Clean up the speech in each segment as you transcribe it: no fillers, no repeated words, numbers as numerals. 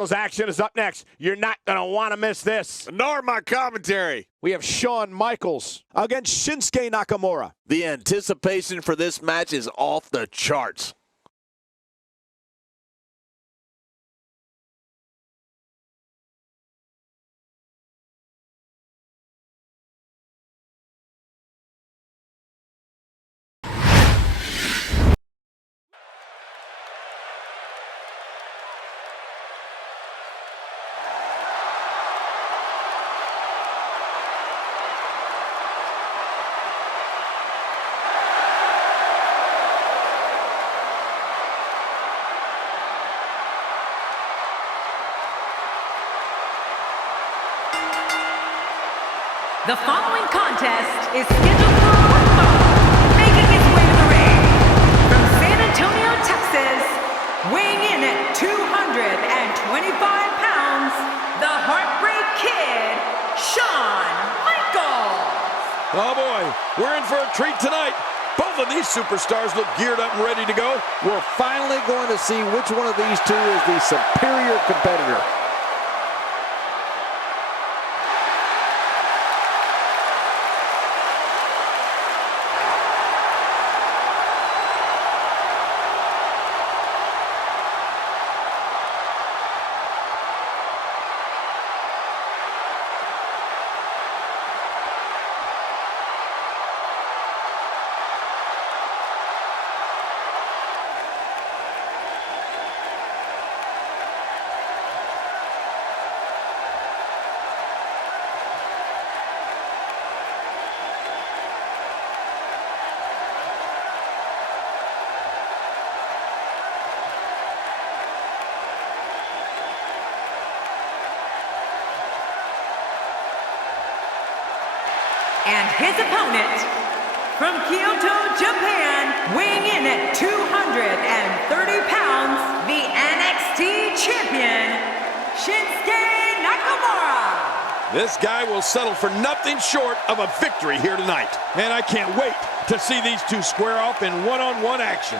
Action is up next. You're not going to want to miss this. Nor my commentary. We have Shawn Michaels against Shinsuke Nakamura. The anticipation for this match is off the charts. The following contest is scheduled for one fall, making his way to the ring. From San Antonio, Texas, weighing in at 225 pounds, the Heartbreak Kid, Shawn Michaels. Oh boy, we're in for a treat tonight. Both of these superstars look geared up and ready to go. We're finally going to see which one of these two is the superior competitor. And his opponent, from Kyoto, Japan, weighing in at 230 pounds, the NXT Champion, Shinsuke Nakamura. This guy will settle for nothing short of a victory here tonight. And I can't wait to see these two square off in one-on-one action.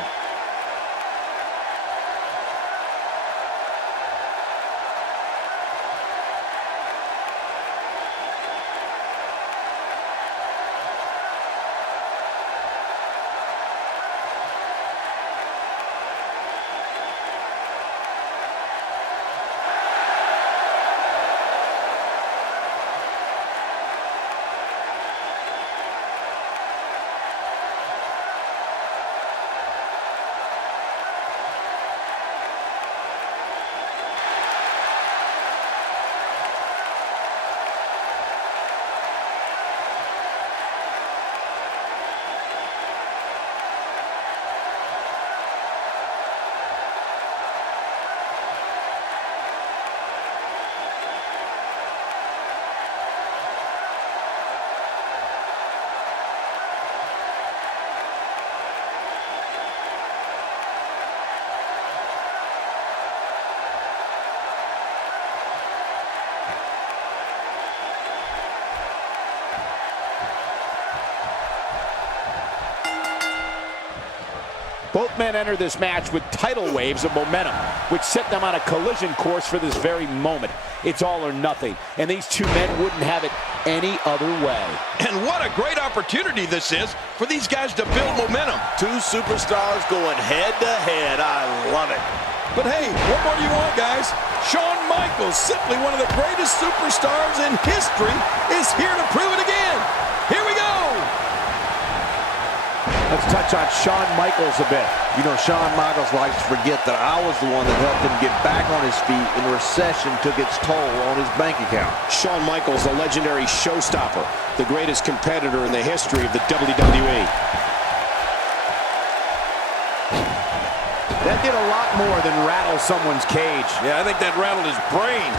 Both men enter this match with tidal waves of momentum, which set them on a collision course for this very moment. It's all or nothing, and these two men wouldn't have it any other way. And what a great opportunity this is for these guys to build momentum. Two superstars going head to head. I love it. But hey, what more do you want, guys? Shawn Michaels, simply one of the greatest superstars in history, is here to prove it again. Here we go. Let's touch on Shawn Michaels a bit. You know, Shawn Michaels likes to forget that I was the one that helped him get back on his feet when the recession took its toll on his bank account. Shawn Michaels, the legendary showstopper, the greatest competitor in the history of the WWE. That did a lot more than rattle someone's cage. Yeah, I think that rattled his brain.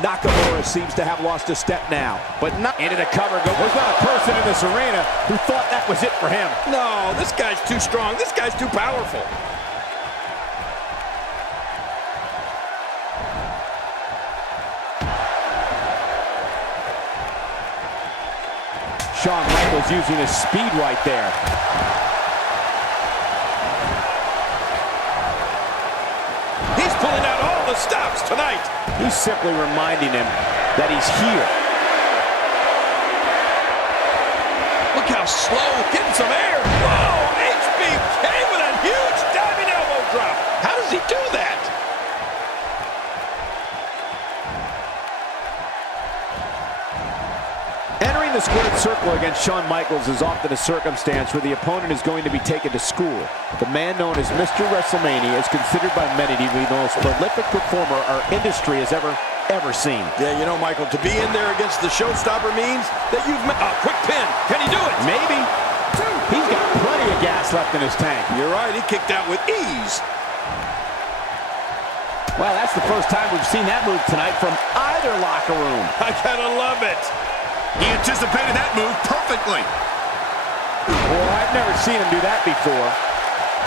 Nakamura seems to have lost a step now, but not into the cover. There's not a person in this arena who thought that was it for him. No, this guy's too strong. This guy's too powerful. Shawn Michaels using his speed right there. He's pulling out all the stops tonight. He's simply reminding him that he's here. Look how slow, getting some air. Whoa, HBK with a huge diving elbow drop. How does he do that? Entering the squared circle against Shawn Michaels is often a circumstance where the opponent is going to be taken to school. The man known as Mr. WrestleMania is considered by many to be the most prolific performer our industry has ever seen. Yeah, you know, Michael, to be in there against the showstopper means that you've met a quick pin. Can he do it? Maybe. He's got plenty of gas left in his tank. You're right, he kicked out with ease. Well, that's the first time we've seen that move tonight from either locker room. I gotta love it. He anticipated that move perfectly. Well, I've never seen him do that before.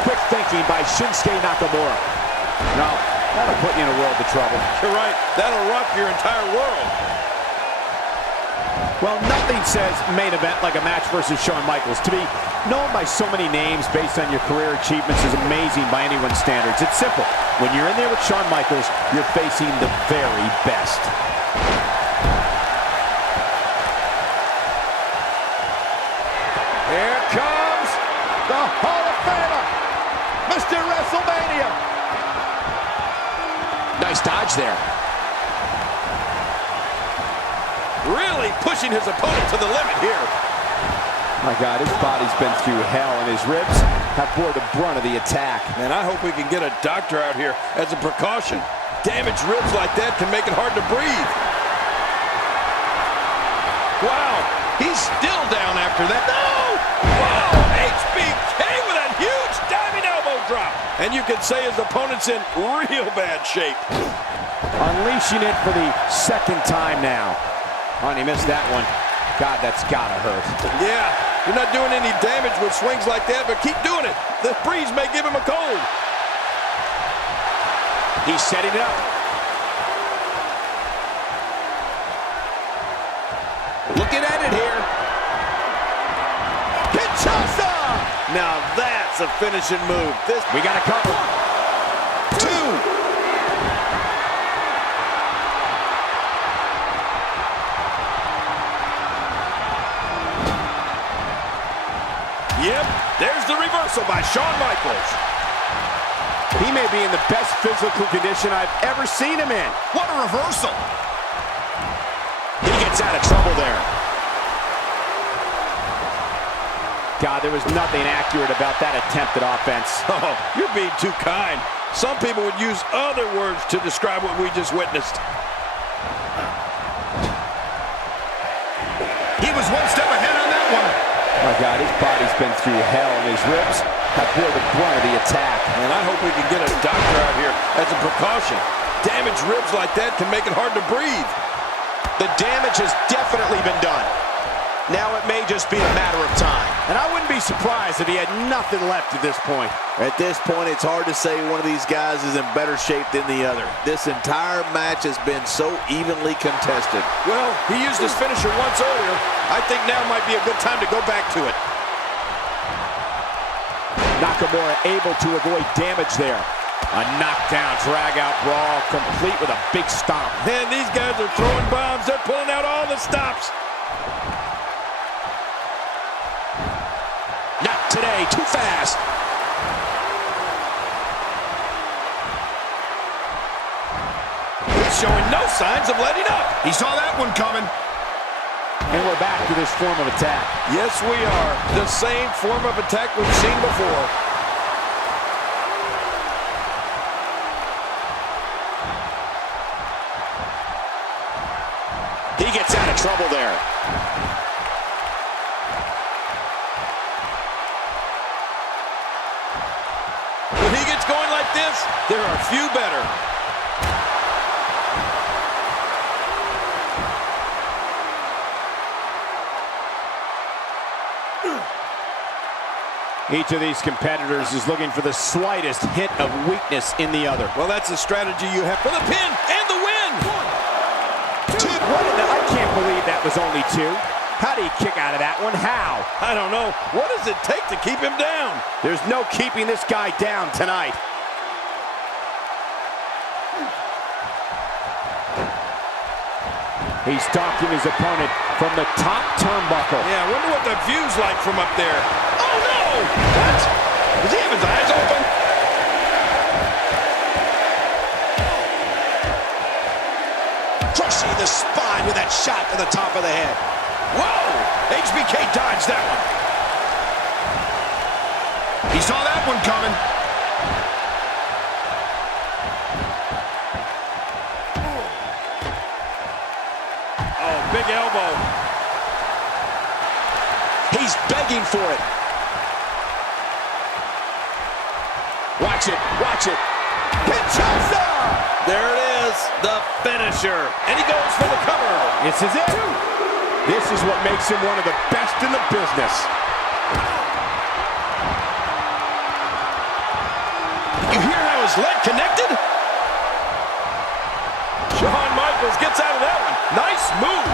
Quick thinking by Shinsuke Nakamura. No, that'll put you in a world of trouble. You're right, that'll rock your entire world. Well, nothing says main event like a match versus Shawn Michaels. To be known by so many names based on your career achievements is amazing by anyone's standards. It's simple. When you're in there with Shawn Michaels, you're facing the very best. Here comes the Hall of Famer, Mr. WrestleMania. Nice dodge there. Really pushing his opponent to the limit here. My God, his body's been through hell, and his ribs have bore the brunt of the attack. Man, I hope we can get a doctor out here as a precaution. Damaged ribs like that can make it hard to breathe. Wow, he's still down after that. No! Wow, HBK with a huge diving elbow drop. And you can say his opponent's in real bad shape. Unleashing it for the second time now. Oh, and he missed that one. God, that's gotta hurt. Yeah, you're not doing any damage with swings like that, but keep doing it. The breeze may give him a cold. He's setting it up. Looking at it here. Kinshasa! Now that's a finishing move. We got a cover. 2. Yep, there's the reversal by Shawn Michaels. He may be in the best physical condition I've ever seen him in. What a reversal. He gets out of trouble there. God, there was nothing accurate about that attempted offense. Oh, you're being too kind. Some people would use other words to describe what we just witnessed. He was one step ahead on that one. My God, his body's been through hell, and his ribs have bore the brunt of the attack. And I hope we can get a doctor out here as a precaution. Damaged ribs like that can make it hard to breathe. The damage has definitely been done. Now it may just be a matter of time. And I wouldn't be surprised if he had nothing left at this point. At this point, it's hard to say one of these guys is in better shape than the other. This entire match has been so evenly contested. Well, he used his finisher once earlier. I think now might be a good time to go back to it. Nakamura able to avoid damage there. A knockdown, drag-out brawl, complete with a big stomp. Man, these guys are throwing bombs. They're pulling out all the stops. Not today, too fast. He's showing no signs of letting up. He saw that one coming. And we're back to this form of attack. Yes, we are. The same form of attack we've seen before. He gets out of trouble there. When he gets going like this, there are few better. Each of these competitors is looking for the slightest hint of weakness in the other. Well, that's the strategy you have for the pin and the win. 1, 2. I can't believe that was only 2. How do you kick out of that one? How? I don't know. What does it take to keep him down? There's no keeping this guy down tonight. He's stalking his opponent from the top turnbuckle. Yeah, I wonder what the view's like from up there. Oh, no! What? Does he have his eyes open? Crushing the spine with that shot to the top of the head. Whoa! HBK dodged that one. He saw that one coming. Oh, big elbow. He's begging for it. Watch it, watch it. Kinshasa! There it is, the finisher. And he goes for the cover. This is it. This is what makes him one of the best in the business. You hear how his leg connected? Shawn Michaels gets out of that one. Nice move.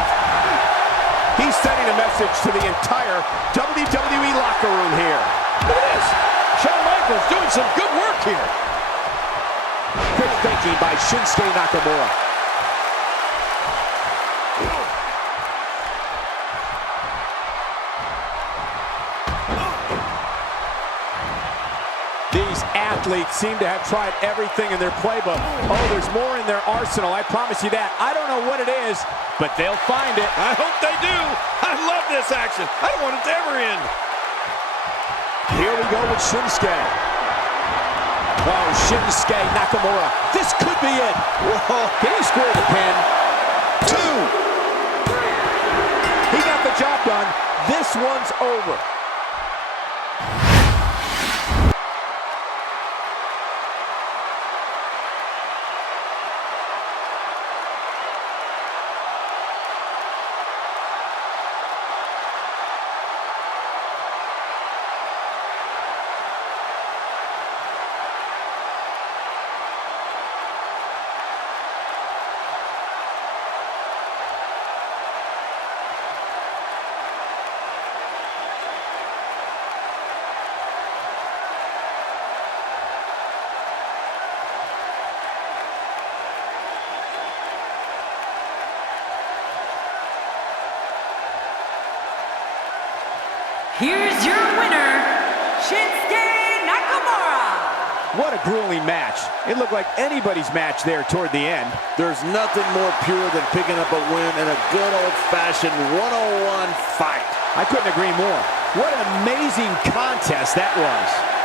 He's sending a message to the entire WWE locker room here. Look at this. Shawn Michaels doing some good work here. Quick thinking by Shinsuke Nakamura. These athletes seem to have tried everything in their playbook. Oh, there's more in their arsenal, I promise you that. I don't know what it is, but they'll find it. I hope they do. I love this action. I don't want it to ever end. Here we go with Shinsuke. Oh, Shinsuke Nakamura. This could be it. Whoa. Can he score the pin? 2. He got the job done. This one's over. Here's your winner, Shinsuke Nakamura. What a grueling match. It looked like anybody's match there toward the end. There's nothing more pure than picking up a win in a good old-fashioned one-on-one fight. I couldn't agree more. What an amazing contest that was.